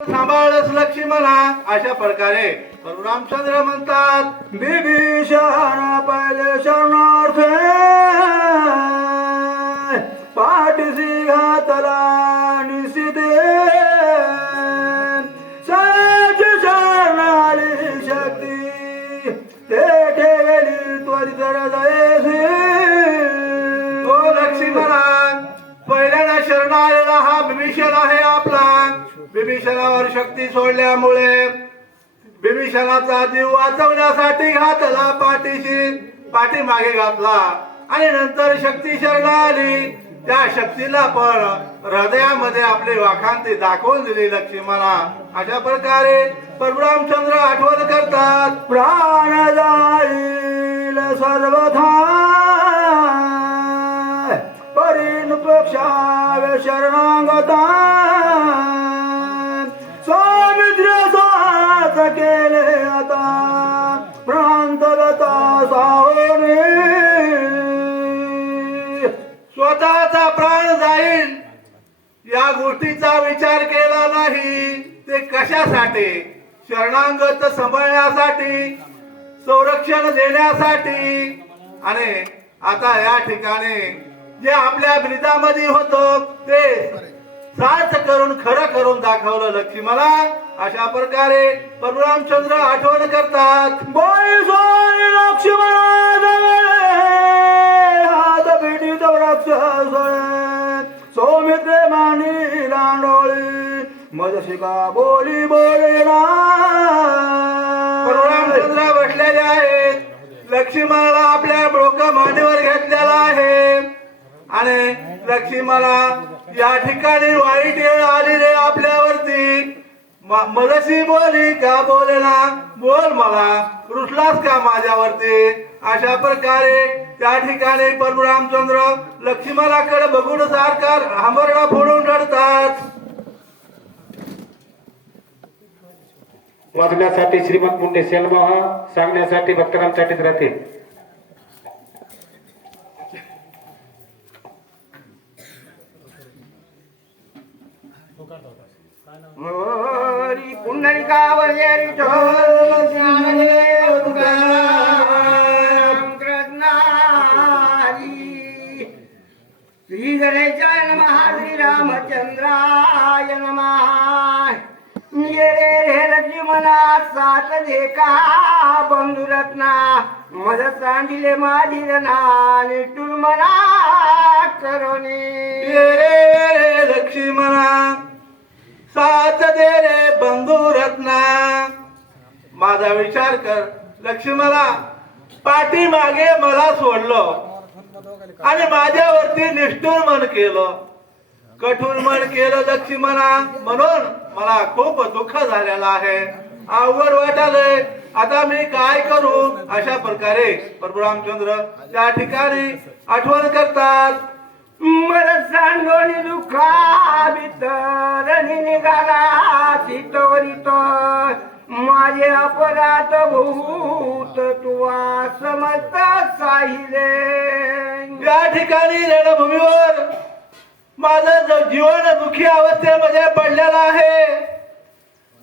सांभाळच लक्ष्मणा अशा प्रकारे रामचंद्र म्हणतात बिभीषण पहिले शरणार्थ पाठीसी घातला निशिते सहज शरणाली शक्ती ते ठेवली त्वरित हृदयेसी तो लक्ष्मणा पहिल्यांदा शरण आलेला हा भविष्य आहे आपला. बिभीषणावर शक्ती सोडल्यामुळे बिभीषणाचा जीव वाचवण्यासाठी घातला पाठीशी पाठीमागे घातला. आणि नंतर शक्ती शरणा आली. त्या शक्तीला पण हृदयामध्ये आपली वाखांती दाखवून दिली लक्ष्मणा. अशा प्रकारे परभुरामचंद्र आठवण करतात. प्राण जाईल सर्वधा गोष्टीचा विचार केला नाही ते कशासाठी? शरणांगत सांभाळण्यासाठी संरक्षण देण्यासाठी? आणि आता या ठिकाणी जे आपल्या ब्रिजामध्ये होत ते साच करून खरं करून दाखवलं लक्ष्मणा अशा प्रकारे परशुरामचंद्र आठवण करतात. बोई मजशिका बोली बोलेना. परशुरामचंद्र बसलेले आहेत. लक्ष्मीला आपल्या डोकं मानेवर घेतलेला आहे. आणि लक्ष्मीला या ठिकाणी वाईट वेळ आली रे आपल्यावरती. मदशी बोली का बोलेना? बोल मला. रुसलास का माझ्यावरती? अशा प्रकारे त्या ठिकाणी परमरामचंद्र लक्ष्मीला कडे बघून सारखा हांबरडा फोडून रडतात. वाजण्यासाठी श्रीमंत मुंडे सेलमोह सांगण्यासाठी भक्तरामसाठीच राहते. पुंडलिकावर श्री गणेशाय नमः श्री रामचंद्राय नमः. ये रे हे लक्ष्मणा सात देखा बंधुरत्ना मज सांडिले माझी निटुल निटून मना करोनी. रे रे लक्ष्मणा सात दे रे बंधू रत्ना. माझा विचार कर लक्ष्मणा पाठीमागे मला सोडलं. आणि माझ्यावरती निष्ठुर मन केलं. कठोर मन केलं लक्ष्मणा म्हणून मला खूप दुःख झालेलं आहे. अवघड वाटालंय आता मी काय करू? अशा प्रकारे परशुरामचंद्र त्या ठिकाणी आठवण करतात. मला सांडोनी दुःखा भीतर निघाला चितवरित माझे अपराध भूत तुवा समजत साहिले या ठिकाणी रणभूमीवर माझं जीवन दुःखी अवस्थेमध्ये पडलेलं आहे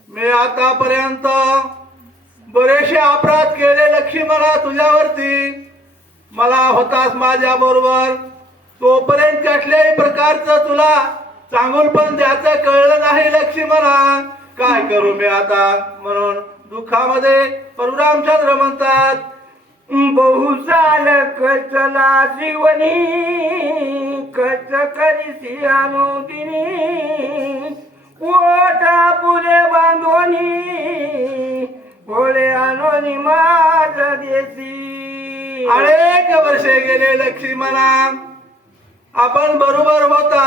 मी आतापर्यंत बरेचसे अपराध केले लक्ष्मणा तुझ्यावरती. मला होतास माझ्या बरोबर तोपर्यंत कसल्याही प्रकारचं तुला चांगूल पण द्यायचं कळलं नाही लक्ष्मणा. काय करू मी आता? म्हणून दुःखामध्ये परशुरामचंद्र म्हणतात बहुसाल कचला जीवनी कच करीसी अनुदिनी पोटा पुरे बांधोनी भोळे आणोनी माझ देसी. अनेक वर्षे गेले लक्ष्मणा आपण बरोबर होता.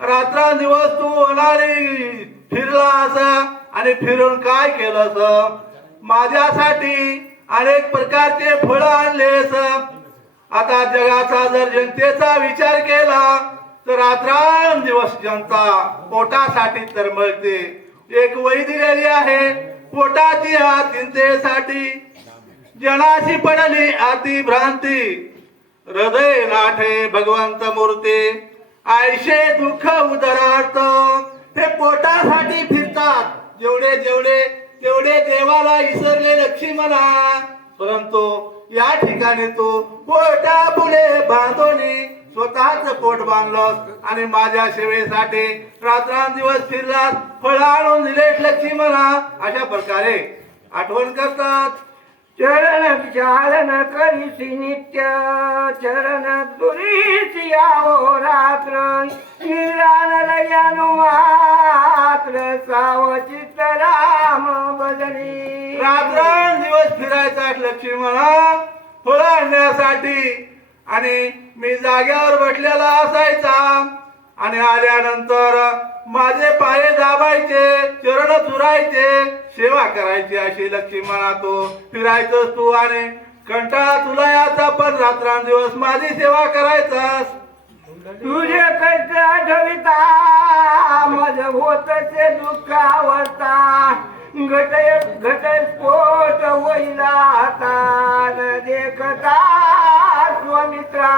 रात्रंदिवस तू होणारी फिरला असा. आणि फिरून काय केलं असं? माझ्यासाठी अनेक प्रकारचे फळं आणलेस आता जगाचा जर जनतेचा विचार केला तर रात्रंदिवस जनता पोटासाठी तर मळते एक वही दिलेली आहे पोटाची हा चिंतेसाठी. जनाशी पडली अति भ्रांती. हृदय नाठे भगवंत मूर्ती. आयशे दुःख उदरार्थ. ते पोटासाठी फिरतात. जेवढे जेवढे तेवढे देवाला विसरले म्हणा परंतु या ठिकाणी तू पोटा पुढे बांधोनी स्वतःच पोट बांधलंस आणि माझ्या सेवेसाठी रात्रंदिवस फिरलास. फळ आणून लक्ष्मी म्हणा अशा प्रकारे आठवण करतात. चरण चालन करीसी नित्य चरण दुरीसी यावो रात्र निरान लयानु मात्र बदली दिवस फिरायचा लक्ष्मणा फळं आणण्यासाठी. आणि मी जाग्यावर बसलेला असायचा. आणि आल्यानंतर माझे पाये दाबायचे चरण चुरायचे. सेवा करायची अशी लक्ष्मणा तो फिरायचंस तू आणि कंटाळा तुला याचा पण रात्रंदिवस माझी सेवा करायचास. तुझे कैसे आठविता होत ते दुःख आवडता घटय घटस्फोट होईला हातात देखता स्वमित्रा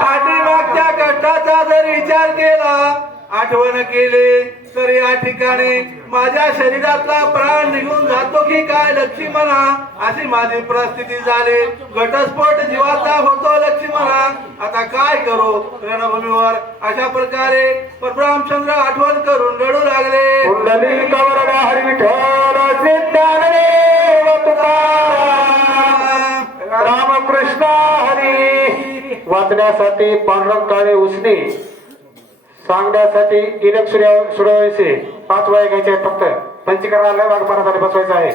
पाठीमागच्या कष्टाचा जर विचार केला आठवण केली तर या ठिकाणी माझ्या शरीरातला प्राण निघून जातो की काय लक्ष्मी म्हणा अशी माझी परिस्थिती झाली. घटस्फोट जीवाचा होतो लक्ष्मी म्हणा आता काय करू? रणभूमीवर अशा प्रकारे परशुरामचंद्र आठवण करून रडू लागले. रामकृष्ण हरी. वाचण्यासाठी पांडुरंग काळे उसने. सांगण्यासाठी इलेक सूर्य पाच वय घ्यायचे आहेत फक्त. पंचीकरणाला वाघमारासाठी बसवायचं आहे.